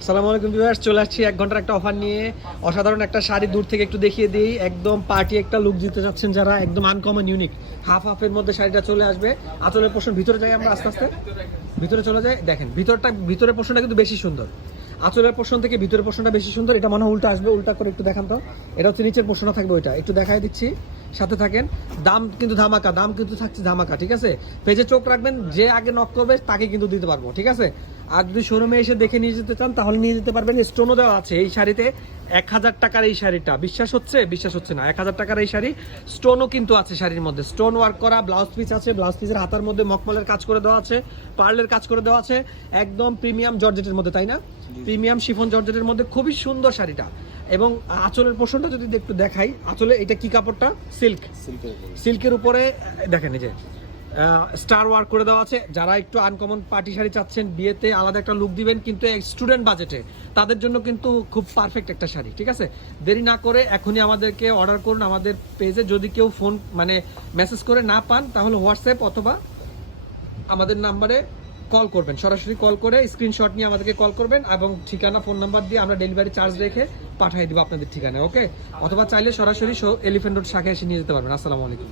আসসালামু আলাইকুম ভিউয়ার্স, চলে আসছি 1 ঘন্টার একটা অফার নিয়ে। অসাধারণ একটা শাড়ি দূর থেকে একটু দেখিয়ে দিই। একদম পার্টি একটা লুক দিতে যাচ্ছেন যারা, একদম আনকমন ইউনিক হাফ হাফের মধ্যে শাড়িটা চলে আসবে। আঁচলের পোর্শন ভিতরে যাই, আমরা আস্তে আস্তে ভিতরে চলে যাই। দেখেন ভিতরের পোর্শনটা কিন্তু বেশি সুন্দর, আঁচলের পোর্শন থেকে ভিতরের পোর্শনটা বেশি সুন্দর। এটা মনে হয় উল্টা আসবে, উল্টা করে একটু দেখান তো। এটা হচ্ছে নিচের পোর্শনটা থাকবে, ওইটা একটু দেখাই দিচ্ছি, সাথে থাকেন। দাম কিন্তু ধামাকা, দাম কিন্তু থাকছে ধামাকা, ঠিক আছে? পেজে চোখ রাখবেন, যে আগে নক করবে তাকে কিন্তু দিতে পারবো, ঠিক আছে? আর যদি শোরুমে এসে দেখে নিয়ে যেতে চান তাহলে নিয়ে যেতে পারবেন। স্টোনও দেওয়া আছে এই শাড়িতে। 1000 টাকার এই শাড়িটা, বিশ্বাস হচ্ছে না, 1000 টাকার এই শাড়ি। স্টোনও কিন্তু আছে শাড়ির মধ্যে, স্টোন ওয়ার্ক করা ব্লাউজ পিস আছে। ব্লাউজ পিসের হাতার মধ্যে মখমলের কাজ করে দেওয়া আছে, পার্লের কাজ করে দেওয়া আছে। একদম প্রিমিয়াম জর্জেটের মধ্যে, তাই না? প্রিমিয়াম শিফন জর্জেটের মধ্যে খুবই সুন্দর শাড়িটা। এবং আঁচলের পোর্শনটা যদি একটু দেখাই, আঁচলে এটা কি কাপড়টা? সিল্ক, সিল্কের উপরে দেখেন এই যে স্টার ওয়ার্ক করে দেওয়া আছে। যারা একটু আনকমন পার্টি শাড়ি চাচ্ছেন, বিয়েতে আলাদা একটা লুক দিবেন কিন্তু স্টুডেন্ট বাজেটে, তাদের জন্য কিন্তু খুব পারফেক্ট একটা শাড়ি, ঠিক আছে? দেরি না করে এখনই আমাদেরকে অর্ডার করুন আমাদের পেজে। যদি কেউ ফোন মেসেজ করে না পান তাহলে হোয়াটসঅ্যাপ অথবা আমাদের নাম্বারে কল করবেন, সরাসরি কল করে স্ক্রিনশট নিয়ে আমাদেরকে কল করবেন এবং ঠিকানা ফোন নাম্বার দিয়ে আমরা ডেলিভারি চার্জ রেখে পাঠিয়ে দিব আপনাদের ঠিকানায়, ওকে? অথবা চাইলে সরাসরি এলিফ্যান্ট রোড শাখায় এসে নিয়ে যেতে পারবেন। আসসালামু আলাইকুম।